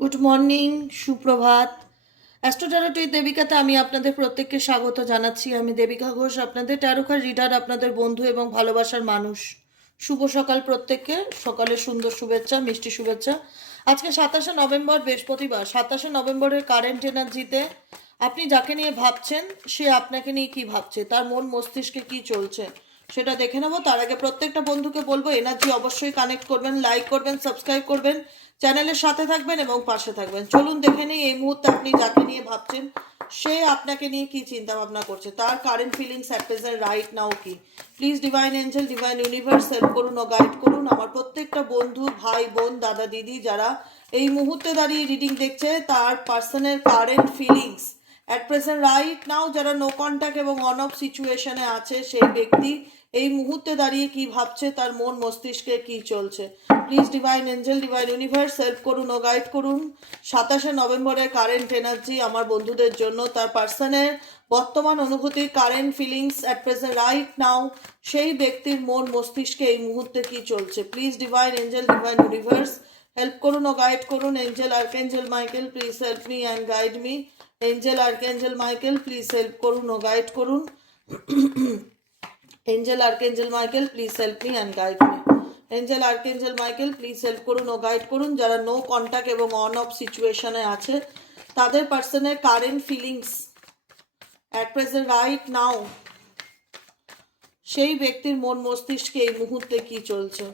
Good morning সুপ্রভাত। অ্যাস্ট্রোটারোটি দেবিকাতে আমি আপনাদের প্রত্যেককে স্বাগত জানাচ্ছি। আমি দেবিকা ঘোষ, আপনাদের ট্যারোকার রিডার আপনাদের বন্ধু এবং ভালোবাসার মানুষ। শুভ সকাল প্রত্যেককে। সকালে সুন্দর শুভেচ্ছা, মিষ্টি শুভেচ্ছা। আজকে সাতাশে নভেম্বর, বৃহস্পতিবার। সাতাশে নভেম্বরের কারেন্ট এনার্জিতে আপনি যাকে নিয়ে ভাবছেন, সে আপনাকে নিয়ে কি ভাবছে? তার মন মস্তিষ্কে কি চলছে? সেটা দেখে নেব। তার আগে প্রত্যেকটা বন্ধুকে বলব এনার্জি অবশ্যই কানেক্ট করবেন লাইক করবেন সাবস্ক্রাইব করবেন। চ্যানেলের সাথে থাকবেন এবং পাশে থাকবেন। চলুন দেখে নিই এই মুহূর্তে আপনি যাকে নিয়ে ভাবছেন, সে আপনাকে নিয়ে কি চিন্তা ভাবনা করছে, তার current feelings at present right now কি? Please divine angel divine universe help করুন ও গাইড করুন। আমার প্রত্যেকটা বন্ধু, ভাই, বোন, দাদা, দিদি যারা এই মুহূর্তে দাঁড়িয়ে রিডিং দেখছে, তার পার্সনের current feelings at present right now যারা নো কন্ট্যাক্ট এবং অন অফ সিচুয়েশনে আছে, সেই ব্যক্তি এই মুহূর্তে দাঁড়িয়ে কি ভাবছে, তার মন মস্তিষ্কে কি চলছে? Please divine angel divine universe help করুন ও গাইড করুন। সাতাশে নভেম্বরের কারেন্ট এনার্জি আমার বন্ধুদের জন্য, তার পার্সনের বর্তমান অনুভূতি current feelings at present right now সেই ব্যক্তির মন মস্তিষ্কে এই মুহূর্তে কি চলছে? Please divine angel divine universe help করুন ও গাইড করুন। Angel archangel Michael please help me and guide me angel archangel Michael please help করুন ও গাইড করুন। Angel archangel Michael please help me and guide me angel archangel Michael please help করুন ও guide করুন। যারা no contact এবং on off সিচুয়েশনে আছে, তাদের পার্সনের current feelings at present right now সেই ব্যক্তির মন মস্তিষ্কে এই মুহূর্তে কি চলছে?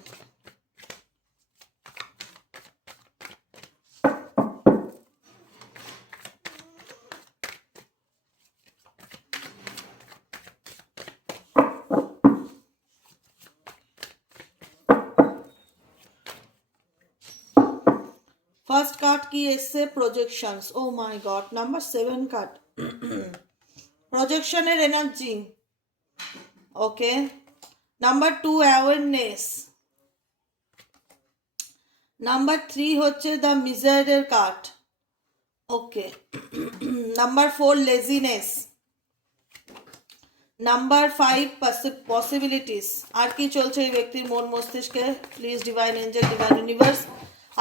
ফার্স্ট কার্ড কি এসছে projections oh my god number seven card প্রজেকশনের energy okay number two awareness number three হচ্ছে the মিজারের card okay number four laziness number five possibilities আর কি চলছে এই ব্যক্তির মন মস্তিষ্কে please divine angel divine universe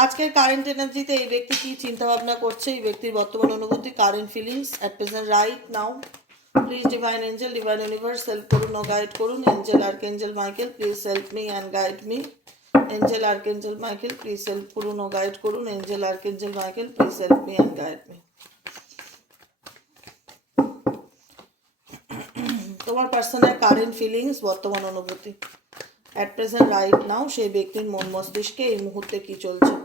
আজকের কারেন্ট এনার্জিতে এই ব্যক্তি কি চিন্তা ভাবনা করছে? এই ব্যক্তির বর্তমান অনুভূতি current feelings at present right now please divine angel divine universe help করুন ও গাইড করুন। Angel archangel Michael please help me and guide me angel archangel Michael please help করুন ও গাইড করুন। Angel archangel Michael please help me and guide me তোমার personal current feelings বর্তমান অনুভূতি। At present right now সেই ব্যক্তির মন মস্তিষ্কে এই মুহূর্তে কি চলছে?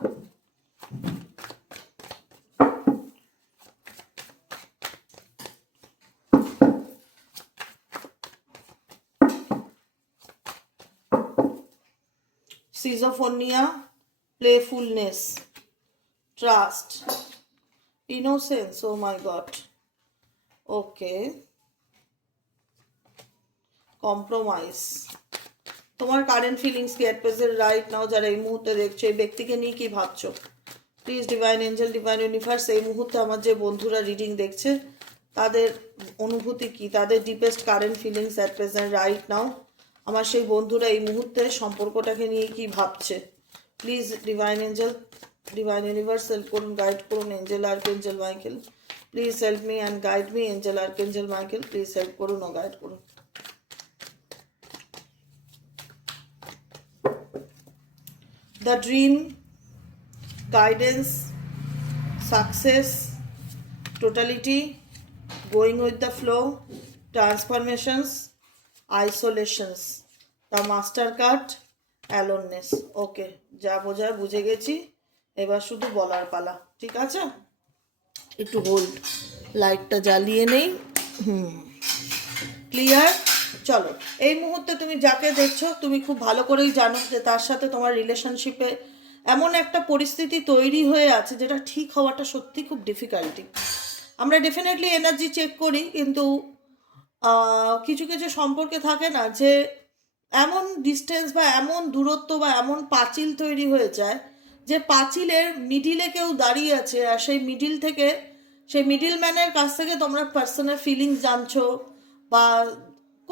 সিজোফোনিয়া playfulness trust innocence oh my god okay compromise তোমার কারেন্ট ফিলিংস কি অ্যাট প্রেজেন্ট রাইট নাও যারা এই মুহূর্তে দেখছ, এই ব্যক্তিকে নিয়ে কি ভাবছ? Please divine angel divine universe এই মুহূর্তে আমার যে বন্ধুরা রিডিং দেখছে, তাদের অনুভূতি কি? তাদের deepest current feelings at present right now আমার সেই বন্ধুরা এই মুহূর্তে সম্পর্কটাকে নিয়ে কি ভাবছে? Please divine angel divine universe help করুন গাইড করুন angel archangel Michael please help me and guide me angel archangel Michael please help করুন, ও গাইড করুন। The dream guidance success totality going with the flow transformations isolations the master card aloneness okay যা বোঝায় বুঝে গেছি এবার শুধু বলার পালা ঠিক আছে একটু হোল্ড লাইটটা জ্বালিয়ে নেই হুম ক্লিয়ার চলো, এই মুহূর্তে তুমি যাকে দেখছ, তুমি খুব ভালো করেই জানো যে তার সাথে তোমার রিলেশনশিপে এমন একটা পরিস্থিতি তৈরি হয়ে আছে যেটা ঠিক হওয়াটা সত্যি খুব ডিফিকাল্টি আমরা ডেফিনেটলি এনার্জি চেক করি, কিন্তু কিছু কিছু সম্পর্কে থাকে না যে এমন ডিস্টেন্স বা এমন দূরত্ব বা এমন পাঁচিল তৈরি হয়ে যায় যে পাঁচিলের মিডিলে কেউ দাঁড়িয়ে আছে আর সেই মিডিল থেকে, সেই মিডিল ম্যানের কাছ থেকে তোমরা পার্সোনাল ফিলিংস জানছো বা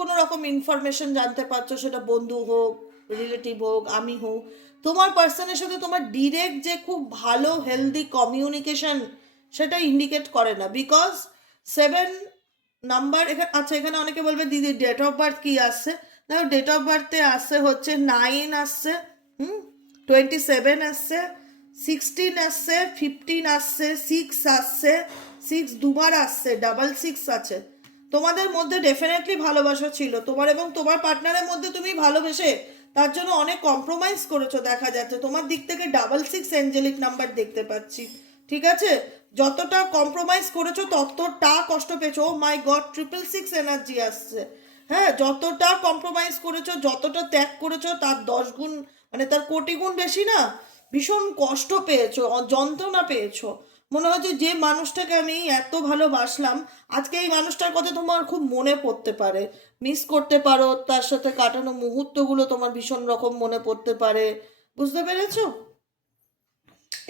কোনো রকম ইনফরমেশন জানতে পারছ, সেটা বন্ধু হোক রিলেটিভ হোক, আমি হোক তোমার পার্সনের সাথে তোমার ডিরেক্ট যে খুব ভালো হেলদি কমিউনিকেশন সেটা ইন্ডিকেট করে না। বিকজ সেভেন নাম্বার এখানে আচ্ছা এখানে অনেকে বলবে, দিদি ডেট অফ বার্থ কি আসছে? দেখো ডেট অফ বার্থে আসছে হচ্ছে নাইন আসছে, হুম? টোয়েন্টি সেভেন আসছে সিক্সটিন আসছে ফিফটিন আসছে সিক্স আসছে সিক্স দুবার আসছে ডাবল সিক্স আছে। তোমাদের মধ্যে ডেফিনেটলি ভালোবাসা ছিল। তোমার এবং তোমার পার্টনারের মধ্যে তুমি ভালোবেসে তার জন্য অনেক কম্প্রোমাইজ করেছ, দেখা যাচ্ছে। তোমার দিক থেকে ডাবল সিক্স অ্যাঞ্জেলিক নাম্বার দেখতে পাচ্ছি। ঠিক আছে? যতটা কম্প্রোমাইজ করেছ, ততটা কষ্ট পেয়েছ। ও my god triple six energy আসছে। হ্যাঁ যতটা কম্প্রোমাইজ করেছ, যতটা ত্যাগ করেছ, তার দশ গুণ মানে তার কোটি গুণ বেশি না, ভীষণ কষ্ট পেয়েছ যন্ত্রণা পেয়েছ। মনে হচ্ছে যে মানুষটাকে আমি এত ভালোবাসলাম, আজকে এই মানুষটার কথা তোমার খুব মনে পড়তে পারে। মিস করতে পারো, তার সাথে কাটানো মুহূর্তগুলো তোমার ভীষণ রকম মনে পড়তে পারে। বুঝতে পেরেছ?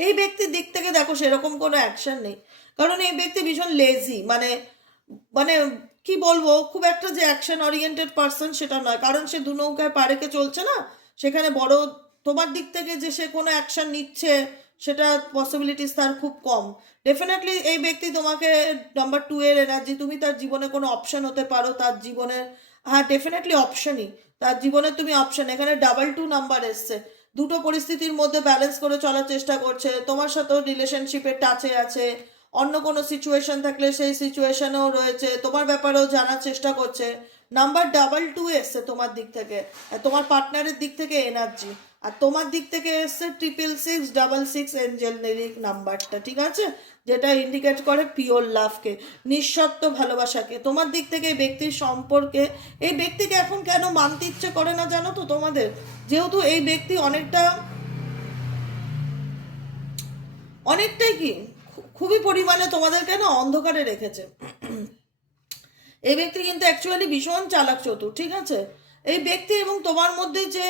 এই ব্যক্তির দিক থেকে দেখো সেরকম কোনো অ্যাকশন নেই। কারণ এই ব্যক্তি ভীষণ লেজি মানে মানে কি বলব, খুব একটা যে অ্যাকশন ওরিয়েন্টেড পার্সন সেটা নয়। কারণ সে দু নৌকায় পাড়েকে চলছে না, সেখানে বড় তোমার দিক থেকে যে সে কোনো অ্যাকশন নিচ্ছে সেটা পসিবিলিটিস তার খুব কম। ডেফিনেটলি এই ব্যক্তি তোমাকে নাম্বার টু এর এনার্জি তুমি তার জীবনে কোনো অপশন হতে পারো, তার জীবনের হ্যাঁ ডেফিনেটলি অপশনই তার জীবনে তুমি অপশন এখানে ডাবল টু নাম্বার এসছে। দুটো পরিস্থিতির মধ্যে ব্যালেন্স করে চলার চেষ্টা করছে। তোমার সাথেও রিলেশনশিপের টাচে আছে। অন্য কোনো সিচুয়েশন থাকলে সেই সিচুয়েশনেও রয়েছে। তোমার ব্যাপারেও জানার চেষ্টা করছে। নাম্বার ডাবল টু এসছে তোমার দিক থেকে। তোমার পার্টনারের দিক থেকে এনার্জি আর তোমার দিক থেকে এসছে triple six double six angelic নাম্বারটা ঠিক আছে? যেটা ইন্ডিকেট করে পিওর লাভকে নিঃশর্ত ভালোবাসাকে। তোমার দিক থেকে এই ব্যক্তির সম্পর্কে, এই ব্যক্তিকে এখন কেন মানতে ইচ্ছে করে না জানো তো তোমাদের? যেহেতু এই ব্যক্তি অনেকটা, অনেকটাই কি, খুবই পরিমাণে তোমাদেরকে না অন্ধকারে রেখেছে? এই ব্যক্তি কিন্তু অ্যাকচুয়ালি ভীষণ চালাক চতুর, ঠিক আছে? এই ব্যক্তি এবং তোমার মধ্যে যে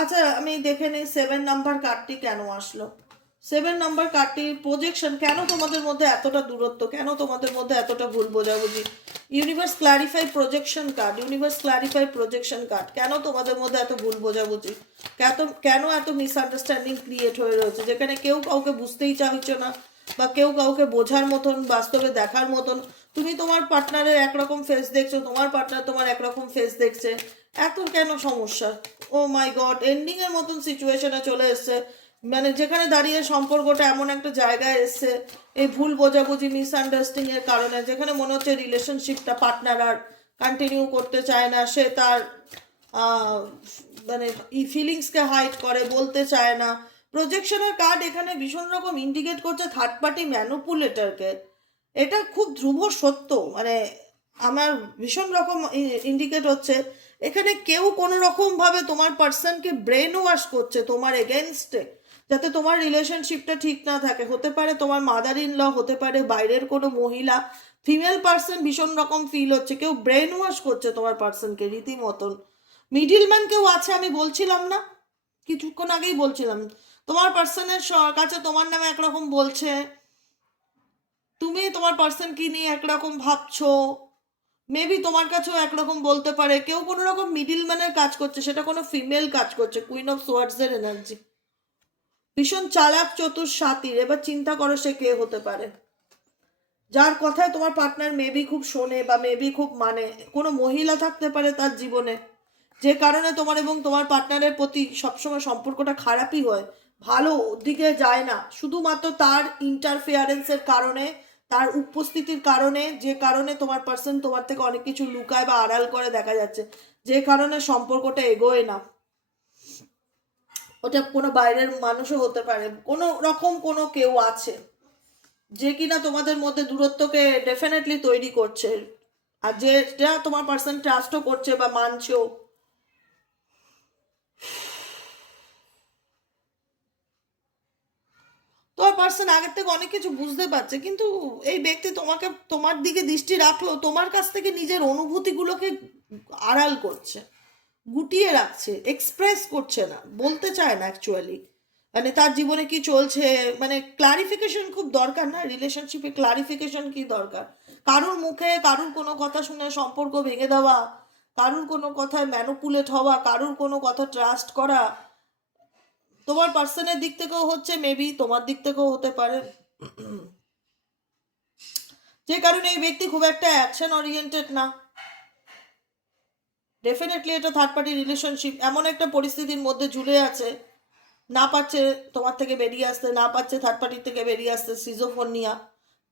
আচ্ছা আমি দেখে নিই সেভেন নাম্বার কার্ডটি কেন আসলো? সেভেন নাম্বার কার্ডটির প্রজেকশন কেন তোমাদের মধ্যে এতটা দূরত্ব? কেন তোমাদের মধ্যে এতটা ভুল বোঝাবুঝি? Universe clarify projection card universe clarify projection card কেন তোমাদের মধ্যে এত ভুল বোঝাবুঝি? কেন কেন এত মিসআন্ডারস্ট্যান্ডিং ক্রিয়েট হয়ে রয়েছে? যেখানে কেউ কাউকে বুঝতেই চাইছো না বা কেউ কাউকে বোঝার মতন, বাস্তবে দেখার মতন তুমি তোমার পার্টনারের একরকম ফেস দেখছ, তোমার পার্টনার তোমার একরকম ফেস দেখছে। এত কেন সমস্যা? ও মাই গড এন্ডিং এর মতন সিচুয়েশনে চলে এসছে। মানে যেখানে দাঁড়িয়ে সম্পর্কটা এমন একটা জায়গায় এসছে, এই ভুল বোঝাবুঝি মিসআন্ডারস্ট্যান্ডিং এর কারণে, যেখানে মনে হচ্ছে রিলেশনশিপটা পার্টনার আর কন্টিনিউ করতে চায় না, সে তার মানে ই ফিলিংসকে হাইড করে, বলতে চায় না। প্রজেকশনের কার্ড এখানে ভীষণ রকম ইন্ডিকেট করছে থার্ড পার্টি ম্যানুপুলেটরকে এটা খুব ধ্রুব সত্য। মানে আমার ভীষণ রকম ইন্ডিকেট হচ্ছে, এখানে কেউ কোনো রকম ভাবে তোমার পার্সনকে ব্রেন ওয়াশ করছে, তোমার এগেনস্টে যাতে তোমার রিলেশনশিপটা ঠিক না থাকে। হতে পারে তোমার মাদার ইন ল হতে পারে বাইরের কোনো মহিলা ফিমেল পার্সন ভীষণ রকম ফিল হচ্ছে, কেউ ব্রেন ওয়াশ করছে তোমার পার্সনকে রীতিমতন। মিডিল ম্যান কেউ আছে আমি বলছিলাম না, কিছুক্ষণ আগেই বলছিলাম। তোমার পার্সনের কাছে তোমার নামে একরকম বলছে তুমি তোমার পার্সন কি নিয়ে একরকম ভাবছ? মেবি তোমার কাছেও একরকম বলতে পারে। কেউ কোনো রকম মিডিল ম্যানের কাজ করছে, সেটা কোনো ফিমেল কাজ করছে কুইন অফ সোয়ার্ডস এর এনার্জি ভীষণ চালাক, চতুর, সাতির, এবার চিন্তা করো সে কে হতে পারে। যার কথায় তোমার পার্টনার মেবি খুব শোনে বা মেবি খুব মানে কোনো মহিলা থাকতে পারে তার জীবনে। যে কারণে তোমার এবং তোমার পার্টনারের প্রতি সবসময় সম্পর্কটা খারাপই হয়। ভালো দিকে যায় না। শুধুমাত্র তার ইন্টারফেয়ারেন্সের কারণে তার উপস্থিতির কারণে, যে কারণে তোমার পার্সন তোমার থেকে অনেক কিছু লুকায় বা আড়াল করে দেখা যাচ্ছে, যে কারণে সম্পর্কটা এগোয় না। ওটা কোনো বাইরের মানুষও হতে পারে, কোনো রকম কোনো কেউ আছে, যে কিনা তোমাদের মধ্যে দূরত্বকে ডেফিনেটলি তৈরি করছে, আর যেটা তোমার পার্সন ট্রাস্টও করছে বা মানছেও। তোমার পার্সন আগের থেকে অনেক কিছু বুঝতে পারছে, কিন্তু এই ব্যক্তি তোমাকে, তোমার দিকে দৃষ্টি রাখল, তোমার কাছ থেকে নিজের অনুভূতিগুলোকে আড়াল করছে, গুটিয়ে রাখছে এক্সপ্রেস করছে না, বলতে চায় না অ্যাকচুয়ালি মানে তার জীবনে কি চলছে মানে ক্লারিফিকেশন খুব দরকার না রিলেশনশিপে ক্লারিফিকেশন কি দরকার? কারুর মুখে কারুর কোনো কথা শুনে সম্পর্ক ভেঙে দেওয়া, কারুর কোনো কথায় ম্যানুপুলেট হওয়া, কারুর কোনো কথা ট্রাস্ট করা তোমার পার্সনের দিক থেকেও হচ্ছে মেবি তোমার দিক থেকেও হতে পারে। যে কারণে এই ব্যক্তি খুব একটা অ্যাকশন ওরিয়েন্টেড না। ডেফিনেটলি এটা থার্ড পার্টি রিলেশনশিপ এমন একটা পরিস্থিতির মধ্যে ঝুলে আছে, না পারছে তোমার থেকে বেরিয়ে আসতে, না পারছে থার্ড পার্টির থেকে বেরিয়ে আসতে সিজোফোনিয়া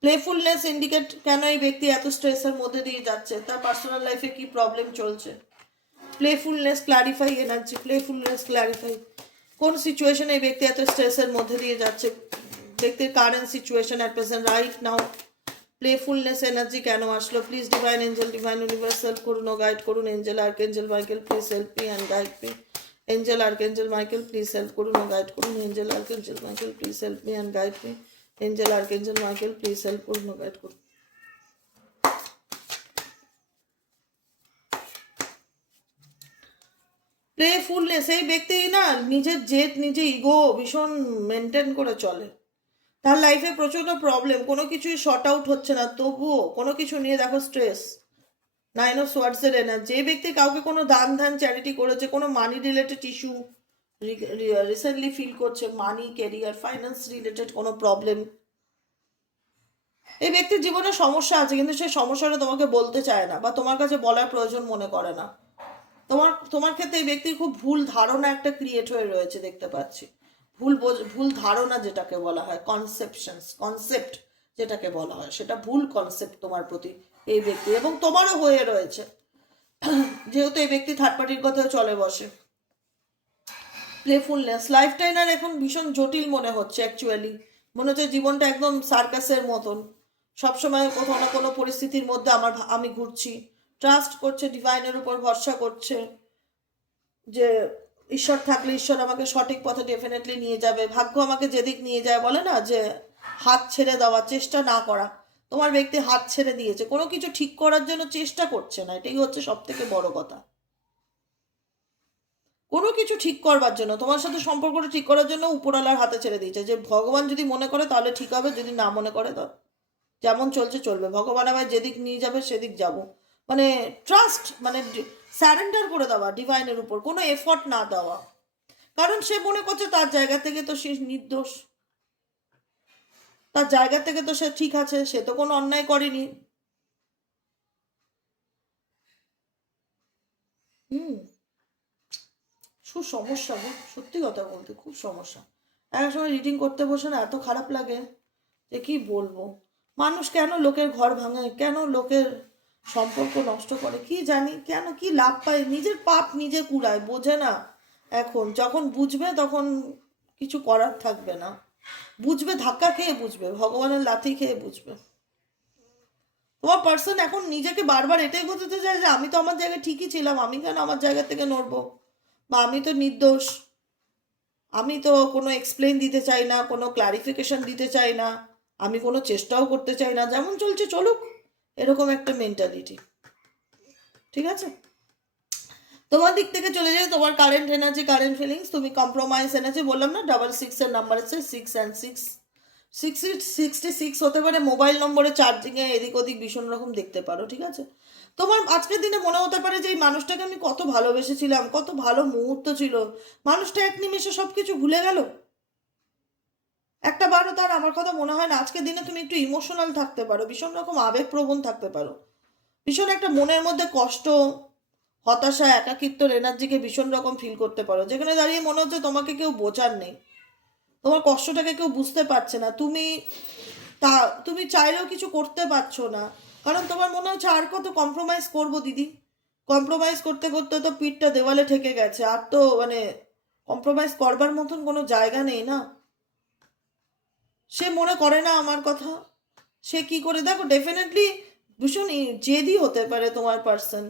প্লেফুলনেস ইন্ডিকেট কেন এই ব্যক্তি এত স্ট্রেসের মধ্যে দিয়ে যাচ্ছে, তার পার্সোনাল লাইফে কি প্রবলেম চলছে। Playfulness clarify energy playfulness clarify কোন সিচুয়েশনে এই ব্যক্তি এত স্ট্রেসের মধ্যে দিয়ে যাচ্ছে? ব্যক্তির current situation at present right now playfulness energy কেন আসলো? Please divine angel divine universe করুন, ও গাইড করুন। Angel archangel Michael please help me and guide me angel archangel Michael please help করুন, ও গাইড করুন। Angel archangel Michael please help me and guide me angel archangel Michael please help করুন, ও guide করুন। Playfulness এই ব্যক্তি না নিজের জেদ নিজে ইগো ভীষণ মেনটেন করে চলে। তার লাইফে প্রচণ্ড প্রবলেম কোনো কিছুই শর্ট আউট হচ্ছে না। তবুও কোনো কিছু নিয়ে দেখো স্ট্রেস নাইন অফ সোয়ার্ডসের এনার যে ব্যক্তি কাউকে কোনো দান, ধান চ্যারিটি করেছে, কোনো money related issue recently feel করছে মানি কেরিয়ার ফাইন্যান্স রিলেটেড কোনো প্রবলেম এই ব্যক্তির জীবনে সমস্যা আছে, কিন্তু সেই সমস্যাটা তোমাকে বলতে চায় না বা তোমার কাছে বলার প্রয়োজন মনে করে না। তোমার তোমার ক্ষেত্রে এই ব্যক্তির খুব ভুল ধারণা একটা ক্রিয়েট হয়ে রয়েছে দেখতে পাচ্ছি। ভুল ভুল ধারণা যেটাকে বলা হয় কনসেপশনস কনসেপ্ট যেটাকে বলা হয়, সেটা ভুল কনসেপ্ট তোমার প্রতি এই ব্যক্তি এবং তোমারও হয়ে রয়েছে। যেহেতু এই ব্যক্তি থার্ড পার্টির কথাও চলে বসে। প্লেফুলনেস লাইফটাইনার এখন ভীষণ জটিল মনে হচ্ছে অ্যাকচুয়ালি মনে হচ্ছে জীবনটা একদম সার্কাসের মতন। সবসময় কোথাও না কোনো পরিস্থিতির মধ্যে আমার, আমি ঘুরছি। ট্রাস্ট করছে ডিভাইনের উপর ভরসা করছে যে ঈশ্বর থাকলে ঈশ্বর আমাকে সঠিক পথে ডেফিনেটলি নিয়ে যাবে। ভাগ্য আমাকে যেদিক নিয়ে যায় বলে না যে হাত ছেড়ে দেওয়া, চেষ্টা না করা। তোমার ব্যক্তি হাত ছেড়ে দিয়েছে। কোনো কিছু ঠিক করার জন্য চেষ্টা করছে না। এটাই হচ্ছে সব থেকে বড় কথা। কোনো কিছু ঠিক করবার জন্য, তোমার সাথে সম্পর্কটা ঠিক করার জন্য উপরওয়ালার হাতে ছেড়ে দিয়েছে। যে ভগবান যদি মনে করে তাহলে ঠিক হবে, যদি না মনে করে তো যেমন চলছে, চলবে। ভগবান আমায় যেদিক নিয়ে যাবে, সেদিক যাব। মানে ট্রাস্ট মানে স্যারেন্ডার করে দেওয়া ডিভাইনের উপর, কোনো এফর্ট না দেওয়া। কারণ সে মনে করছে তার জায়গা থেকে তো সে নির্দোষ। তার জায়গা থেকে তো সে ঠিক আছে, সে তো কোনো অন্যায় করেনি। হুম। খুব সমস্যা সত্যি কথা বলতে খুব সমস্যা। এক সময় রিডিং করতে বসে না এত খারাপ লাগে যে কি বলব? মানুষ কেন লোকের ঘর ভাঙে? কেন লোকের সম্পর্ক নষ্ট করে। কি জানি, কেন কি লাভ পায়? নিজের পাপ নিজে কুড়ায়, বোঝে না। এখন যখন বুঝবে, তখন কিছু করার থাকবে না। বুঝবে, ধাক্কা খেয়ে বুঝবে, ভগবানের লাথি খেয়ে বুঝবে। তোমার পার্সন এখন নিজেকে বারবার এটাই বোঝাতে চায় যে, আমি তো আমার জায়গায় ঠিকই ছিলাম, আমি কেন আমার জায়গা থেকে নড়বো? বা আমি তো নির্দোষ। আমি তো কোনো এক্সপ্লেন দিতে চাই না, কোনো ক্লারিফিকেশন দিতে চাই না। আমি কোনো চেষ্টাও করতে চাই না। যেমন চলছে, চলুক। এরকম একটা মেন্টালিটি ঠিক আছে? তোমার দিক থেকে চলে যায় তোমার কারেন্ট এনার্জি কারেন্ট ফিলিংস তুমি কম্প্রোমাইজ এনার্জি বললাম না ডাবল সিক্সের নাম্বার আছে six and six sixty sixty six হতে পারে মোবাইল নম্বরে চার্জিংয়ে এদিক ওদিক ভীষণ রকম দেখতে পারো, ঠিক আছে? তোমার আজকের দিনে মনে হতে পারে যে এই মানুষটাকে আমি কত ভালোবেসেছিলাম, কত ভালো মুহূর্ত ছিল, মানুষটা এক নিমেষে সব কিছু ভুলে গেল? একটা বারও তার, আমার কথা মনে হয় না। আজকের দিনে তুমি একটু ইমোশনাল থাকতে পারো, ভীষণ রকম আবেগপ্রবণ থাকতে পারো। ভীষণ একটা মনের মধ্যে কষ্ট, হতাশা একাকিত্বর এনার্জিকে ভীষণ রকম ফিল করতে পারো। যেখানে দাঁড়িয়ে মনে হচ্ছে তোমাকে কেউ বোঝার নেই। তোমার কষ্টটাকে কেউ বুঝতে পারছে না। তুমি তা, তুমি চাইলেও কিছু করতে পারছ না। কারণ তোমার মনে হচ্ছে আর কত কম্প্রোমাইজ করব দিদি? কম্প্রোমাইজ করতে করতে তো পিঠটা দেওয়ালে ঠেকে গেছে। আর তো মানে কম্প্রোমাইজ করবার মতন কোনো জায়গা নেই না। সে মনে করে না আমার কথা। সে কি করে? দেখো ডেফিনেটলি ভীষণ জেদি হতে পারে তোমার পার্সন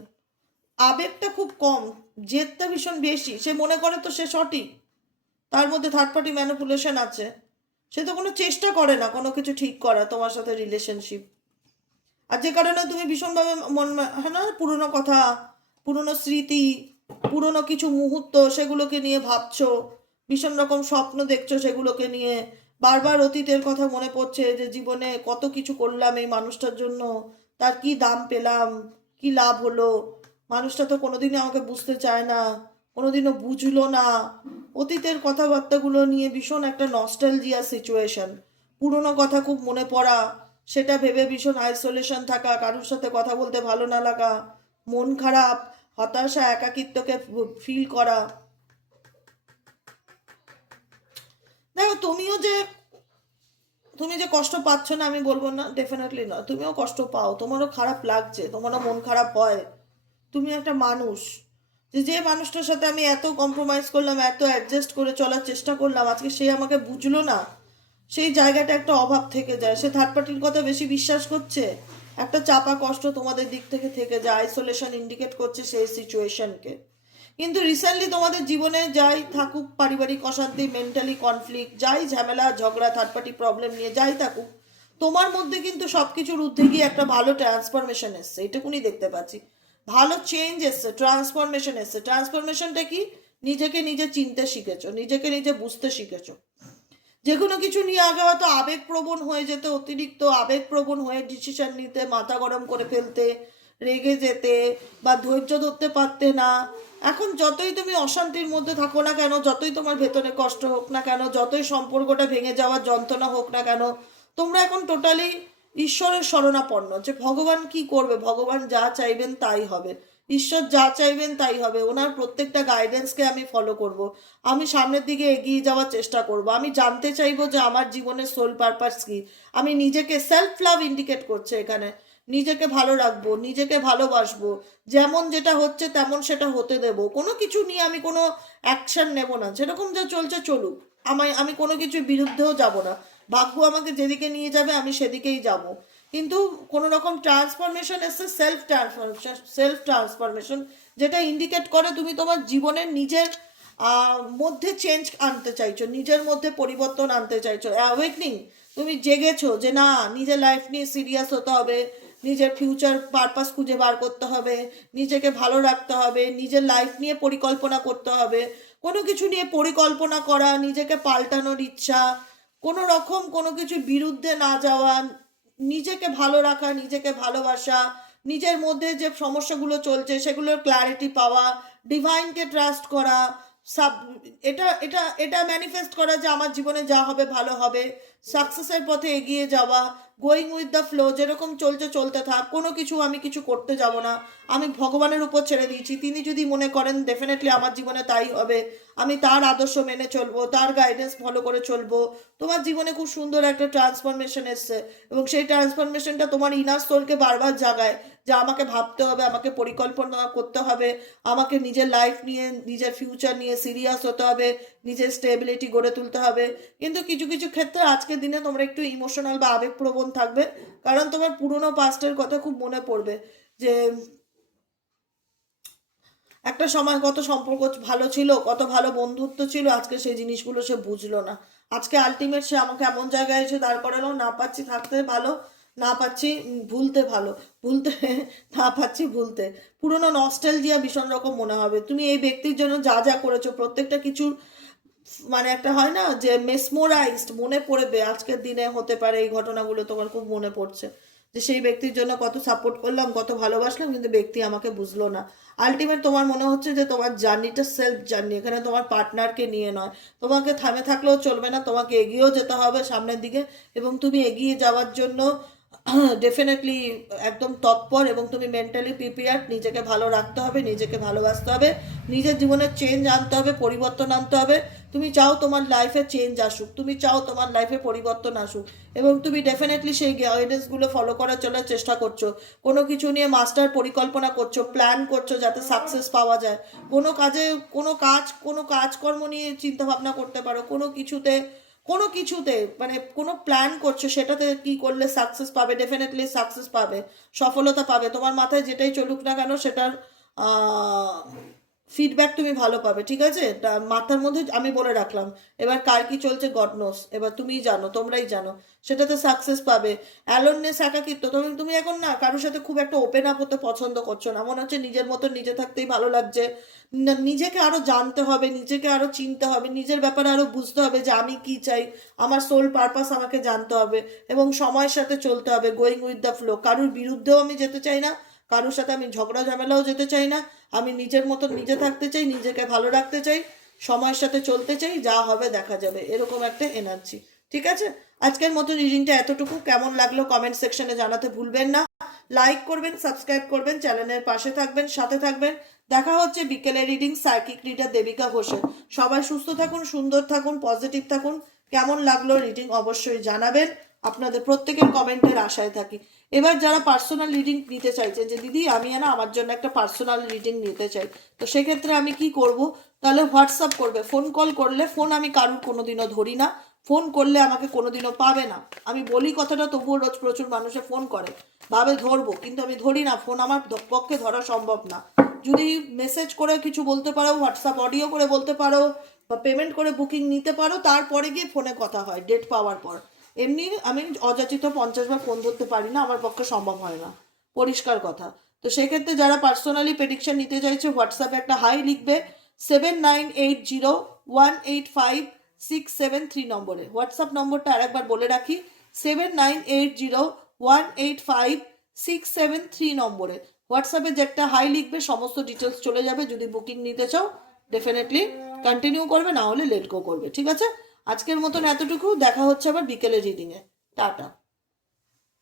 আবেগটা খুব কম, জেদটা ভীষণ বেশি। সে মনে করে তো সে সঠিক। তার মধ্যে থার্ড পার্টি ম্যানিপুলেশন আছে। সে তো কোনো চেষ্টা করে না কোনো কিছু ঠিক করা তোমার সাথে রিলেশনশিপ আর যে কারণে তুমি ভীষণভাবে মন হ্যাঁ না, পুরনো কথা, পুরনো স্মৃতি, পুরনো কিছু মুহূর্ত, সেগুলোকে নিয়ে ভাবছ, ভীষণ রকম স্বপ্ন দেখছ সেগুলোকে নিয়ে। বারবার অতীতের কথা মনে পড়ছে যে জীবনে কত কিছু করলাম এই মানুষটার জন্য। তার কি দাম পেলাম? কি লাভ হলো? মানুষটা তো কোনোদিনই আমাকে বুঝতে চায় না, কোনোদিনও বুঝলো না। অতীতের কথাবার্তাগুলো নিয়ে ভীষণ একটা নস্টালজিয়া সিচুয়েশন পুরনো কথা খুব মনে পড়া, সেটা ভেবে ভীষণ আইসোলেশন থাকা, কারোর সাথে কথা বলতে ভালো না লাগা, মন খারাপ, হতাশা, একাকিত্বকে ফিল করা। দেখো, তুমিও যে, তুমি যে কষ্ট পাচ্ছ না, আমি বলব না ডেফিনেটলি না। তুমিও কষ্ট পাও, তোমারও খারাপ লাগছে, তোমারও মন খারাপ হয়। তুমি একটা মানুষ। যে যে মানুষটার সাথে আমি এত কম্প্রোমাইজ করলাম, এত অ্যাডজাস্ট করে চলার চেষ্টা করলাম, আজকে সে আমাকে বুঝলো না। সেই জায়গাটা একটা অভাব থেকে যায়। সে থার্ড পার্টির কথা বেশি বিশ্বাস করছে। একটা চাপা কষ্ট তোমাদের দিক থেকে থেকে যায় আইসোলেশন ইন্ডিকেট করছে সেই সিচুয়েশনকে কিন্তু রিসেন্টলি তোমাদের জীবনে যাই থাকুক, পারিবারিক অশান্তি মেন্টালি কনফ্লিক্ট যাই ঝামেলা, ঝগড়া থার্ড পার্টি প্রবলেম নিয়ে যাই থাকুক, তোমার মধ্যে কিন্তু সব কিছুর ঊর্ধ্বে গিয়ে একটা ভালো ট্রান্সফরমেশন এসছে। এটুকুনি দেখতে পাচ্ছি। ভালো চেঞ্জ এসছে ট্রান্সফরমেশন এসছে। ট্রান্সফরমেশনটা কি? নিজেকে নিজে চিনতে শিখেছো, নিজেকে নিজে বুঝতে শিখেছো। যে কোনো কিছু নিয়ে আগে হয়তো আবেগপ্রবণ হয়ে যেতে, অতিরিক্ত আবেগপ্রবণ হয়ে ডিসিশন নিতে, মাথা গরম করে ফেলতে, রেগে যেতে বা ধৈর্য ধরতে পারতে না এখন যতই তুমি অশান্তির মধ্যে থাকো না কেন, যতই তোমার ভেতরে কষ্ট হোক না কেন, যতই সম্পর্কটা ভেঙে যাওয়ার যন্ত্রণা হোক না কেন, তোমরা এখন টোটালি ঈশ্বরের শরণাপন্ন যে ভগবান কি করবে? ভগবান যা চাইবেন তাই হবে। ঈশ্বর যা চাইবেন তাই হবে। ওনার প্রত্যেকটা গাইডেন্সকে আমি ফলো করব। আমি সামনের দিকে এগিয়ে যাওয়ার চেষ্টা করব। আমি জানতে চাইব যে আমার জীবনের সোল পারপাস কি। আমি নিজেকে সেলফ লাভ ইন্ডিকেট করছে এখানে। নিজেকে ভালো রাখব, নিজেকে ভালোবাসবো, যেমন যেটা হচ্ছে তেমন সেটা হতে দেব। কোনো কিছু নিয়ে আমি কোনো অ্যাকশন নেব না। যেরকম যা চলছে চলুক। আমায় আমি কোনো কিছুর বিরুদ্ধেও যাব না। ভাগ্য আমাকে যেদিকে নিয়ে যাবে আমি সেদিকেই যাব। কিন্তু কোনো রকম ট্রান্সফরমেশন এসছে সেলফ ট্রান্সফরমেশন সেলফ ট্রান্সফরমেশন যেটা ইন্ডিকেট করে তুমি তোমার জীবনের নিজের মধ্যে চেঞ্জ আনতে চাইছো, নিজের মধ্যে পরিবর্তন আনতে চাইছো। অ্যাওয়েকনিং তুমি জেগেছো যে না, নিজের লাইফ নিয়ে সিরিয়াস হতে হবে। নিজের ফিউচার পারপাস খুঁজে বার করতে হবে, নিজেকে ভালো রাখতে হবে, নিজের লাইফ নিয়ে পরিকল্পনা করতে হবে। কোনো কিছু নিয়ে পরিকল্পনা করা, নিজেকে পাল্টানোর ইচ্ছা, কোনো রকম কোনো কিছুর বিরুদ্ধে না যাওয়া, নিজেকে ভালো রাখা, নিজেকে ভালোবাসা, নিজের মধ্যে যে সমস্যাগুলো চলছে সেগুলোর ক্ল্যারিটি পাওয়া ডিভাইনকে ট্রাস্ট করা, সাব, এটা এটা এটা ম্যানিফেস্ট করা যে আমার জীবনে যা হবে ভালো হবে। সাকসেসের পথে এগিয়ে যাওয়া গোয়িং উইথ দ্য ফ্লো যেরকম চলছে, চলতে থাক, কোনো কিছু আমি কিছু করতে যাব না। আমি ভগবানের উপর ছেড়ে দিয়েছি। তিনি যদি মনে করেন ডেফিনেটলি আমার জীবনে তাই হবে। আমি তার আদর্শ মেনে চলবো, তার গাইডেন্স ফলো করে চলবো। তোমার জীবনে খুব সুন্দর একটা ট্রান্সফরমেশন এসছে এবং সেই ট্রান্সফরমেশনটা তোমার ইনার সোলকে বারবার জাগায় যে আমাকে ভাবতে হবে, আমাকে পরিকল্পনা করতে হবে, আমাকে নিজের লাইফ নিয়ে, নিজের ফিউচার নিয়ে সিরিয়াস হতে হবে, নিজের স্টেবিলিটি গড়ে তুলতে হবে। কিন্তু কিছু কিছু ক্ষেত্রে আজকের দিনে তোমরা একটু ইমোশনাল বা আবেগপ্রবণ থাকবে। কারণ তোমার পুরনো পাস্টের কথা খুব মনে পড়বে যে একটা সময় কত সম্পর্ক ভালো ছিল, কত ভালো বন্ধুত্ব ছিল, আজকে সেই জিনিসগুলো সে বুঝলো না। আজকে আলটিমেট সে আমাকে এমন জায়গায় এসে দাঁড় করালো, না পাচ্ছি থাকতে ভালো, না পাচ্ছি ভুলতে ভালো, ভুলতে, না পাচ্ছি ভুলতে। পুরনো নস্টালজিয়া ভীষণ রকম মনে হবে। তুমি এই ব্যক্তির জন্য যা যা করেছ, প্রত্যেকটা কিছুর মানে একটা হয় না যে মেসমোরাইজড মনে পড়বে, আজকের দিনে হতে পারে এই ঘটনাগুলো তোমার খুব মনে পড়ছে। যে সেই ব্যক্তির জন্য কত সাপোর্ট করলাম, কত ভালোবাসলাম, কিন্তু ব্যক্তি আমাকে বুঝলো না। আলটিমেট তোমার মনে হচ্ছে যে তোমার জার্নিটা সেলফ জার্নি এখানে তোমার পার্টনারকে নিয়ে নয়। তোমাকে থামে থাকলেও চলবে না, তোমাকে এগিয়েও যেতে হবে সামনের দিকে, এবং তুমি এগিয়ে যাওয়ার জন্য ডেফিনেটলি একদম তৎপর এবং তুমি মেন্টালি প্রিপেয়ার নিজেকে ভালো রাখতে হবে, নিজেকে ভালোবাসতে হবে, নিজের জীবনে চেঞ্জ আনতে হবে, পরিবর্তন আনতে হবে। তুমি চাও তোমার লাইফে চেঞ্জ আসুক, তুমি চাও তোমার লাইফে পরিবর্তন আসুক এবং তুমি ডেফিনেটলি সেই গাইডেন্সগুলো ফলো করার জন্য চেষ্টা করছ। কোনো কিছু নিয়ে মাস্টার পরিকল্পনা করছ প্ল্যান করছ যাতে সাকসেস পাওয়া যায়। কোনো কাজে, কোনো কাজ, কোনো কাজকর্ম নিয়ে চিন্তাভাবনা করতে পারো, কোনো কিছুতে কোনো কিছুতে মানে কোনো প্ল্যান করছ সেটাতে কি করলে সাকসেস পাবে? ডেফিনেটলি সাকসেস পাবে, সফলতা পাবে। তোমার মাথায় যেটাই চলুক না কেন, সেটার ফিডব্যাক তুমি ভালো পাবে, ঠিক আছে? মাথার মধ্যে আমি বলে রাখলাম, এবার কার কি চলছে গড নোস এবার তুমিই জানো, তোমরাই জানো সেটাতে সাকসেস পাবে। অ্যালোননেস একাকিত্ব তবে তুমি এখন না কারোর সাথে খুব একটা ওপেন আপ হতে পছন্দ করছ না, মনে হচ্ছে নিজের মতো নিজে থাকতেই ভালো লাগছে। নিজেকে আরও জানতে হবে, নিজেকে আরও চিনতে হবে, নিজের ব্যাপারে আরও বুঝতে হবে যে আমি কি চাই, আমার সোল পারপাস আমাকে জানতে হবে এবং সময়ের সাথে চলতে হবে গোয়িং উইথ দ্য ফ্লো কারোর বিরুদ্ধেও আমি যেতে চাই না, কারোর সাথে আমি ঝগড়া ঝামেলাও যেতে চাই না আমি নিজের মতো নিজে থাকতে চাই নিজেকে ভালো রাখতে চাই সময়ের সাথে চলতে চাই যা হবে দেখা যাবে এরকম একটা এনার্জি ঠিক আছে? আজকের মতো রিডিংটা এতটুকু। কেমন লাগল কমেন্ট সেকশনে জানাতে ভুলবেন না। লাইক করবেন সাবস্ক্রাইব করবেন চ্যানেলের পাশে থাকবেন সাথে থাকবেন। দেখা হচ্ছে বিকেলে রিডিং সাইকিক রিডার দেবিকা ঘোষের। সবাই সুস্থ থাকুন সুন্দর থাকুন পজিটিভ থাকুন। কেমন লাগল রিডিং অবশ্যই জানাবেন। আপনাদের প্রত্যেকের কমেন্টের আশায় থাকি। এবার যারা পার্সোনাল রিডিং নিতে চাইছেন যে দিদি, আমি না আমার জন্য একটা পার্সোনাল রিডিং নিতে চাই, তো সেক্ষেত্রে আমি কি করব? তাহলে হোয়াটসঅ্যাপ করবে। ফোন কল করলে, ফোন আমি কারুর কোনোদিনও ধরি না। ফোন করলে আমাকে কোনোদিনও পাবে না। আমি বলি কথাটা, তবুও রোজ প্রচুর মানুষে ফোন করে। ভাবে ধরবো, কিন্তু আমি ধরি না। ফোন আমার পক্ষে ধরা সম্ভব না। যদি মেসেজ করে কিছু বলতে পারো, হোয়াটসঅ্যাপ অডিও করে বলতে পারো, বা পেমেন্ট করে বুকিং নিতে পারো, তারপরে গিয়ে ফোনে কথা হয় ডেট পাওয়ার পর। এমনি আমি অযাচিত পঞ্চাশ বার ফোন ধরতে পারি না, আমার পক্ষে সম্ভব হয় না। পরিষ্কার কথা। তো সেক্ষেত্রে যারা পার্সোনালি প্রেডিকশন নিতে চাইছে হোয়াটসঅ্যাপে একটা হাই লিখবে seven nine eight zero one eight five six seven three নম্বরে। হোয়াটসঅ্যাপ নম্বরটা আরেকবার বলে রাখি seven nine eight zero one eight five six seven three নম্বরে। হোয়াটসঅ্যাপে যে একটা হাই লিখবে, সমস্ত ডিটেলস চলে যাবে। যদি বুকিং নিতে চাও ডেফিনেটলি কন্টিনিউ করবে, না হলে লেট গো করবে। ঠিক আছে? আজকের মতন এতটুকু। দেখা হচ্ছে আবার বিকেলে রিডিংয়ে টাটা।